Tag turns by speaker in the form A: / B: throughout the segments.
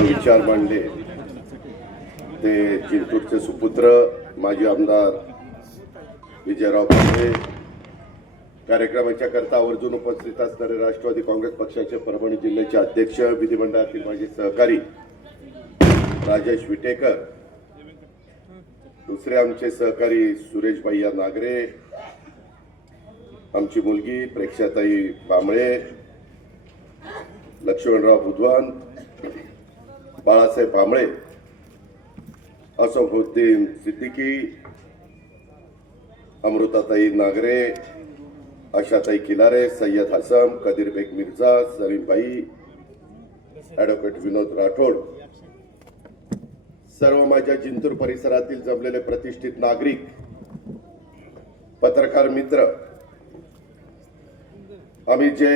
A: विचार मांडले. ते चिंतूरचे सुपुत्र माजी आमदार विजयराव पांडे कार्यक्रमाच्या करता आवर्जून उपस्थित असणारे राष्ट्रवादी काँग्रेस पक्षाचे परभणी जिल्ह्याचे अध्यक्ष विधिमंडळातील माझे सहकारी राजेश विटेकर दुसरे आमचे सहकारी सुरेश भैया नागरे आमची मुलगी प्रेक्षाताई बांबळे लक्ष्मणराव बुधवान बाळासाहेब बांबळे असफुद्दीन सिद्दीकी अमृताताई नागरे आशाताई किलारे सय्यद हसम कदीर बेग मिर्झा सलीमबाई ॲडव्होकेट विनोद राठोड. सर्व माझ्या जिंतूर परिसरातील जमलेले प्रतिष्ठित नागरिक पत्रकार मित्र आम्ही जे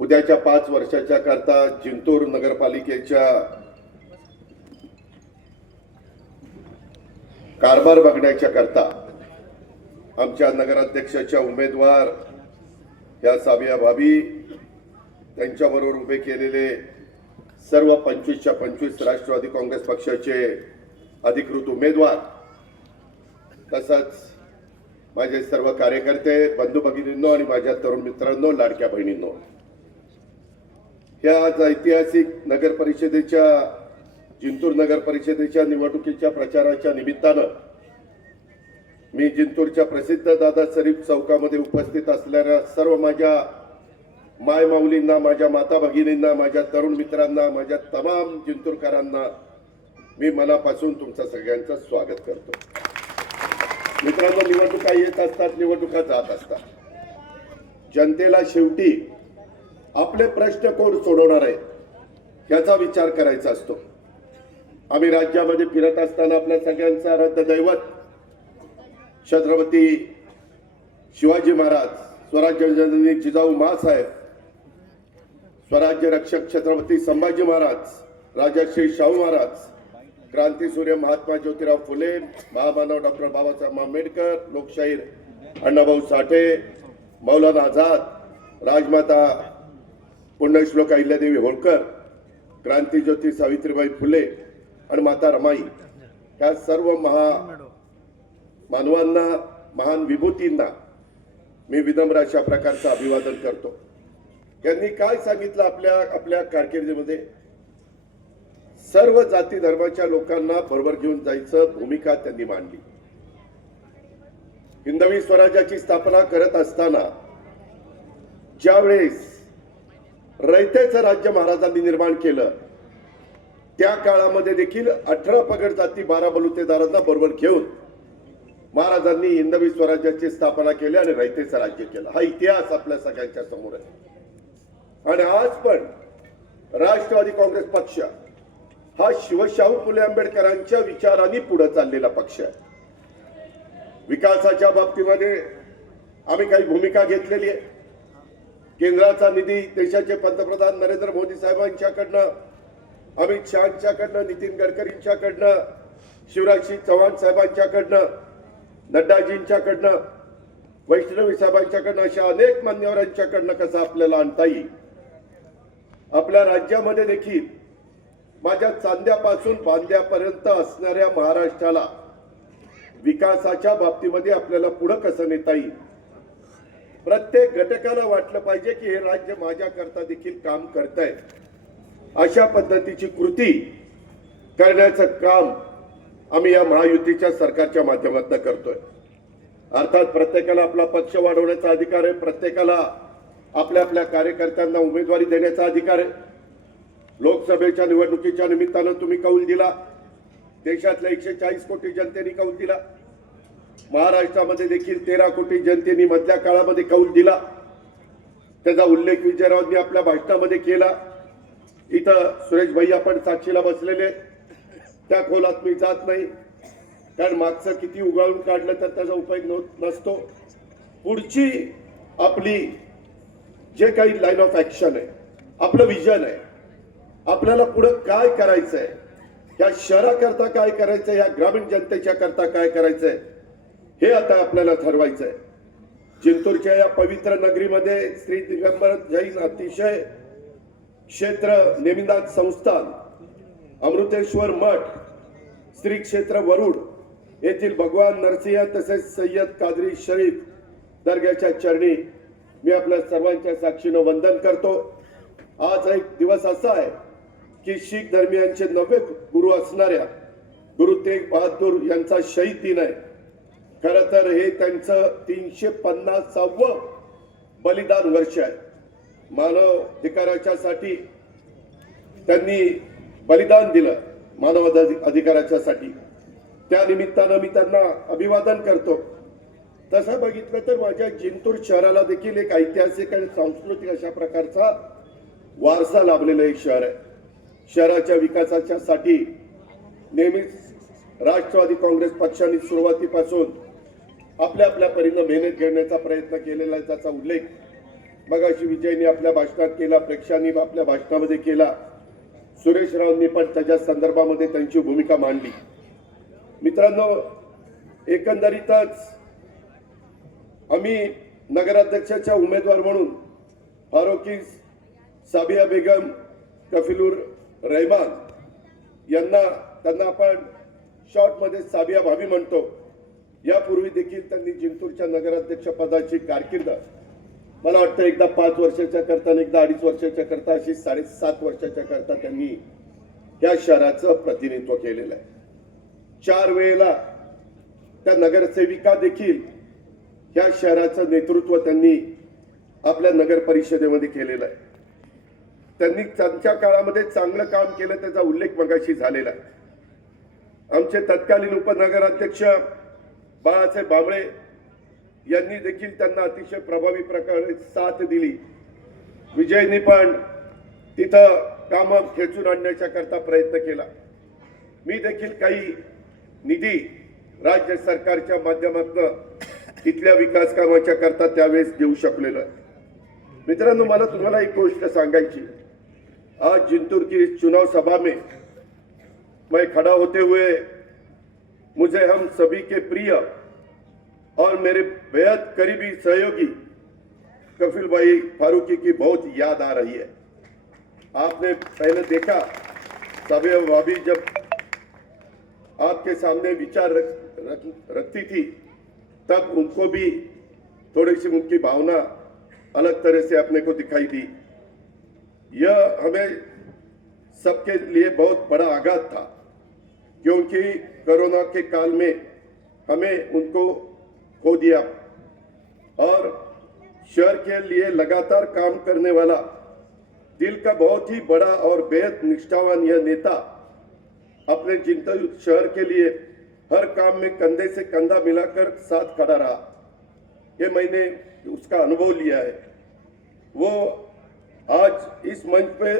A: उद्याच्या पाच वर्षाच्या करता जिंतूर नगरपालिकेच्या कारभार बघण्याच्या करता आमच्या नगराध्यक्षाच्या उमेदवार या साबिया भाभी त्यांच्याबरोबर उभे केलेले सर्व पंचवीसच्या पंचवीस राष्ट्रवादी काँग्रेस पक्षाचे अधिकृत उमेदवार तसंच माझे सर्व कार्यकर्ते बंधू भगिनींनो आणि माझ्या तरुण मित्रांनो लाडक्या बहिणींनो. ह्या आज ऐतिहासिक नगर परिषदेच्या जिंतूर नगर परिषदेच्या निवडणुकीच्या प्रचाराच्या निमित्तानं मी जिंतूरच्या प्रसिद्ध दादा शरीफ चौकामध्ये उपस्थित असलेल्या सर्व माझ्या माय माऊलींना माझ्या माता भगिनींना माझ्या तरुण मित्रांना माझ्या तमाम जिंतूरकरांना मी मनापासून तुमचं सगळ्यांचं स्वागत करतो. मित्रांनो निवडणुका येत असतात निवडणुका जात असतात. जनतेला शेवटी आपले प्रश्न कोण सोडवणार आहे? याचा विचार करायचा असतो. आम्ही राज्यामध्ये फिरत असताना आपल्या सगळ्यांचा रद्द दैवत छत्रपती शिवाजी महाराज स्वराज्य जननी जिजाऊ मासाहेब स्वराज्य रक्षक छत्रपती संभाजी महाराज राजाश्री शाहू महाराज क्रांतीसूर्य महात्मा ज्योतिराव फुले महामानव डॉक्टर बाबासाहेब आंबेडकर लोकशाहीर अण्णाभाऊ साठे मौलाना आझाद राजमाता पुण्यश्लोक अहिल्यादेवी होळकर क्रांतीज्योती सावित्रीबाई फुले आणि माता रमाई ह्या सर्व महा मानवांना महान विभूतींना मी विनम्र अशा प्रकारचं अभिवादन करतो. यांनी काय सांगितलं आपल्या आपल्या कारकिर्दीमध्ये? सर्व जाती धर्माच्या लोकांना बरोबर घेऊन जायचं भूमिका त्यांनी मांडली. हिंदवी स्वराज्याची स्थापना करत असताना ज्यावेळेस रयतेचं राज्य महाराजांनी निर्माण केलं. त्या काळामध्ये देखील अठरा पगड जाती बारा बलुतेदारांना बरोबर घेऊन महाराजांनी हिंदवी स्वराज्याची स्थापना केली आणि रयतेचं राज्य केलं. हा इतिहास आपल्या सगळ्यांच्या समोर आहे. आणि आज पण राष्ट्रवादी काँग्रेस पक्ष हा शिवशाहू फुले आंबेडकरांच्या विचारांनी पुढे चाललेला पक्ष आहे. विकासाच्या बाबतीमध्ये आम्ही काही भूमिका घेतलेली आहे. केंद्राचा निधी देशाचे पंतप्रधान नरेंद्र मोदी साहेबांच्याकडनं अमित शहाच्याकडनं नितीन गडकरींच्याकडनं शिवराजसिंग चव्हाण साहेबांच्याकडनं नड्डाजींच्याकडनं वैष्णवी साहेबांच्याकडनं अशा अनेक मान्यवरांच्याकडनं कसं आपल्याला आणता येईल? आपल्या राज्यामध्ये देखील माझ्या चांद्यापासून बांद्यापर्यंत असणाऱ्या महाराष्ट्राला विकासाच्या बाबतीमध्ये आपल्याला पुढं कसं नेता येईल? प्रत्येक घटकाला वाटलं पाहिजे की हे राज्य माझ्याकरता देखील काम करत अशा पद्धतीची कृती करण्याचं काम आम्ही या महायुतीच्या सरकारच्या माध्यमातून करतोय. अर्थात प्रत्येकाला आपला पक्ष वाढवण्याचा अधिकार आहे प्रत्येकाला आपल्या आपल्या कार्यकर्त्यांना उमेदवारी देण्याचा अधिकार आहे. लोकसभेच्या निवडणुकीच्या निमित्तानं तुम्ही कौल दिला देशातल्या एकशे चाळीस कोटी जनतेने कौल दिला. महाराष्ट्रामध्ये देखील तेरा कोटी जनतेने मधल्या काळामध्ये कौल दिला. त्याचा उल्लेख विजयरावांनी आपल्या भाषणामध्ये केला. इथं सुरेश भाई आपण साक्षीला बसलेले त्या खोलात मी जात नाही. कारण मागचं किती उगाळून काढलं तर त्याचा उपयोग नसतो. पुढची आपली जे काही लाईन ऑफ ऍक्शन आहे आपलं विजन आहे आपल्याला पुढं काय करायचंय या शहराकरता काय करायचंय या ग्रामीण जनतेच्या करता काय करायचंय हे आता आपल्याला ठरवायचं आहे जिंतूरच्या या पवित्र नगरीमध्ये श्री दिगंबर जैन अतिशय क्षेत्र नेमिंदा संस्थान अमृतेश्वर मठ श्री क्षेत्र वरुड येथील भगवान नरसिंह तसेच सय्यद कादरी शरीफ दर्ग्याच्या चरणी मी आपल्या सर्वांच्या साक्षीनं वंदन करतो. आज एक दिवस असा आहे की शीख धर्मियांचे नवे गुरु असणाऱ्या गुरु तेग बहादूर यांचा शहीद दिन आहे. खर तर हे त्यांचं तीनशे पन्नासावं बलिदान वर्ष आहे. मानवाधिकाराच्यासाठी साठी त्यांनी बलिदान दिलं मानव अधिकाराच्यासाठी त्या निमित्तानं मी त्यांना अभिवादन करतो. तसं बघितलं तर माझ्या जिंतूर शहराला देखील एक ऐतिहासिक आणि सांस्कृतिक अशा प्रकारचा वारसा लाभलेलं एक शहर आहे. शहराच्या विकासाच्या साठी नेहमीच राष्ट्रवादी काँग्रेस पक्षाने सुरुवातीपासून आपल्या आपल्या परीनं मेहनत घेण्याचा प्रयत्न केलेला आहे त्याचा उल्लेख मगाशी विजयने आपल्या भाषणात केला प्रेक्षांनी आपल्या भाषणामध्ये केला. सुरेश रावनी पण त्याच्या संदर्भामध्ये त्यांची भूमिका मांडली. मित्रांनो एकंदरीतच आम्ही नगराध्यक्षाच्या उमेदवार म्हणून फारोकी साबिया बेगम कफिलूर रहमान यांना त्यांना आपण शॉर्टमध्ये साबिया भाभी म्हणतो. यापूर्वी देखील त्यांनी जिंतूरच्या नगराध्यक्ष पदाची कारकीर्द मला वाटतं एकदा पाच वर्षाच्या करता आणि एकदा अडीच वर्षाच्या करता अशी साडेसात वर्षाच्या करता त्यांनी या शहराचं प्रतिनिधित्व केलेलं आहे. चार वेळेला त्या नगरसेविका देखील या शहराचं नेतृत्व त्यांनी आपल्या नगर परिषदेमध्ये केलेलं आहे. त्यांनी त्यांच्या काळामध्ये चांगलं काम केलं त्याचा उल्लेख मगाशी झालेला आहे. आमचे तत्कालीन उपनगराध्यक्ष बाळासाहेब भांबळे यांनी देखील त्यांना अतिशय प्रभावी प्रकारे साथ दिली. विजयनी पण तिथं कामं खेचून आणण्याच्या करता प्रयत्न केला. मी देखील काही निधी राज्य सरकारच्या माध्यमातून इथल्या विकास कामाच्या करता त्यावेळेस देऊ शकलेलो आहे. मित्रांनो मला तुम्हाला एक गोष्ट सांगायची. आज जिंतूर की चुनाव सभा में. मैं खड़ा होते हुए मुझे हम सभी के प्रिय और मेरे बेहद करीबी सहयोगी कफिल भाई फारूकी की बहुत याद आ रही है। आपने पहले देखा साबिया भाभी जब आपके सामने विचार रख, रख, रखती थी तब उनको भी थोड़ी सी उनकी भावना अलग तरह से अपने को दिखाई दी। यह हमें सबके लिए बहुत बड़ा आघात था। क्योंकि कोरोना के काल में हमें उनको खो दिया। और शहर के लिए लगातार काम करने वाला, दिल का बहुत ही बड़ा और बेहद निष्ठावान यह नेता, अपने जिंतल शहर के लिए हर काम में कंधे से कंधा मिलाकर साथ खड़ा रहा। ये मैंने उसका अनुभव लिया है। वो आज इस मंच पे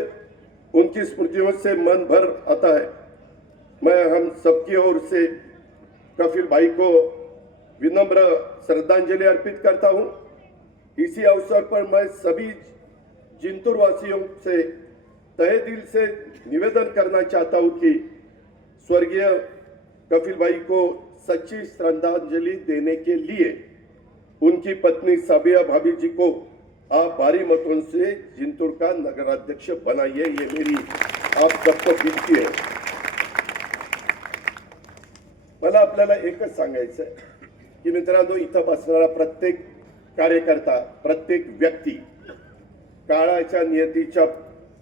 A: उनकी स्मृतियों से मन भर आता है। मैं हम सबकी ओर से कफिल भाई को विनम्र श्रद्धांजलि अर्पित करता हूँ। इसी अवसर पर मैं सभी जिंतूर वासियों से तहे दिल से निवेदन करना चाहता हूँ कि स्वर्गीय कफिल भाई को सच्ची श्रद्धांजलि देने के लिए उनकी पत्नी साबिया भाभी जी को आप भारी मतों से जिंतूर का नगराध्यक्ष बनाइए, ये मेरी आप सबको विनती है। मला आपल्याला एकच सांगायचं आहे की मित्रांनो इथं बसणारा प्रत्येक कार्यकर्ता प्रत्येक व्यक्ती काळाच्या नियतीच्या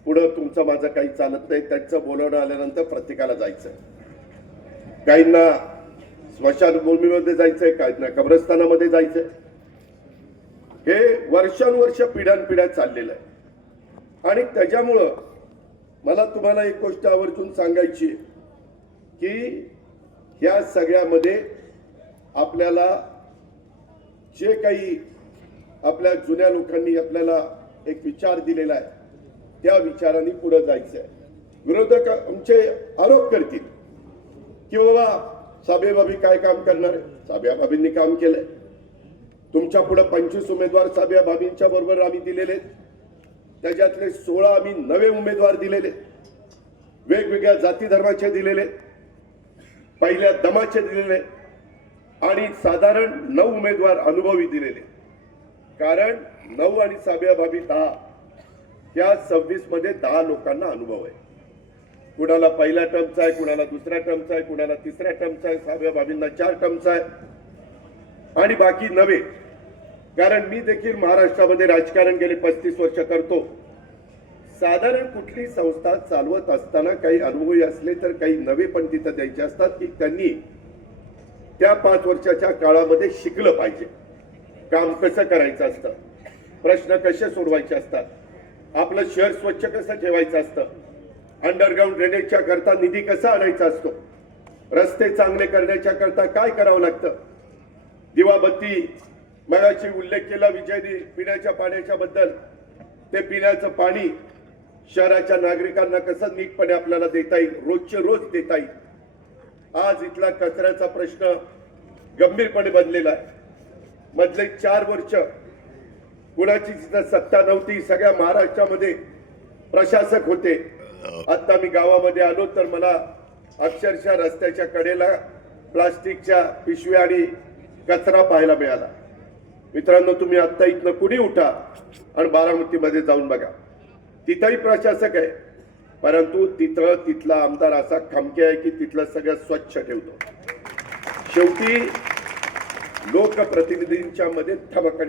A: पुढं तुमचं माझं काही चालत नाही. त्यांचं बोलवणं आल्यानंतर प्रत्येकाला जायचं काहींना स्मशानभूमीमध्ये जायचंय काहींना कब्रस्तानामध्ये जायचंय. हे वर्षानुवर्ष पिढ्यानपिढ्या चाललेलं आहे. आणि त्याच्यामुळं मला तुम्हाला एक गोष्ट आवर्जून सांगायची की या सगळ्यामध्ये आपल्याला जे काही आपल्या जुन्या लोकांनी आपल्याला एक विचार दिलेला आहे त्या विचाराने पुढे जायचं आहे विरोधक आमचे आरोप करतील की बाबा साबेबाबी काय काम करणार आहे साबिया काम केलंय तुमच्यापुढे पंचवीस उमेदवार साबियाबाबींच्या बरोबर आम्ही दिलेले आहेत. त्याच्यातले सोळा आम्ही नवे उमेदवार दिलेले वेगवेगळ्या जाती धर्माचे दिलेले आहेत. पहिल्या दमाचे दिलेले आणि साधारण नऊ उमेदवार अनुभवी दिलेले. कारण नऊ आणि साब्या भाभी दहा. या सव्वीसमध्ये दहा लोकांना अनुभव आहे. कुणाला पहिला टर्मचा आहे कुणाला दुसऱ्या टर्मचा आहे कुणाला तिसऱ्या टर्मचा आहे सहाव्या बाबींना चार टर्मचा आहे. आणि बाकी नवे कारण मी देखील महाराष्ट्रामध्ये राजकारण गेले पस्तीस वर्ष करतो. साधारण कुठली संस्था चालवत असताना काही अनुभवी असले तर काही नवे पण तिथं द्यायचे असतात की त्यांनी त्या पाच वर्षाच्या काळामध्ये शिकलं पाहिजे. काम कसं करायचं असतं? प्रश्न कसे सोडवायचे असतात? आपलं शहर स्वच्छ कसं ठेवायचं असतं? अंडरग्राऊंड ड्रेनेजच्या करता निधी कसा आणायचा असतो? रस्ते चांगले करण्याच्या करता काय करावं लागतं? दिवाबत्ती मगाशी उल्लेख केला विजयनी पिण्याच्या पाण्याच्या बद्दल. ते पिण्याचं पाणी शहराच्या नागरिकांना कसं नीटपणे आपल्याला देता येईल रोजचे रोज देता येईल? आज इथला कचऱ्याचा प्रश्न गंभीरपणे बनलेला आहे. मधले चार वर्ष कुणाची जिथं सत्ता नव्हती सगळ्या महाराष्ट्रामध्ये प्रशासक होते. आता मी गावामध्ये आलो तर मला अक्षरशः रस्त्याच्या कडेला प्लास्टिकच्या पिशव्या आणि कचरा पाहायला मिळाला. मित्रांनो तुम्ही आत्ता इथनं कुणी उठा आणि बारामतीमध्ये जाऊन बघा. तिथंही प्रशासक आहे. परंतु तिथं तिथला आमदार असा खमके आहे की तिथलं सगळं स्वच्छ ठेवतो. शेवटी लोकप्रतिनिधींच्या मध्ये ठमक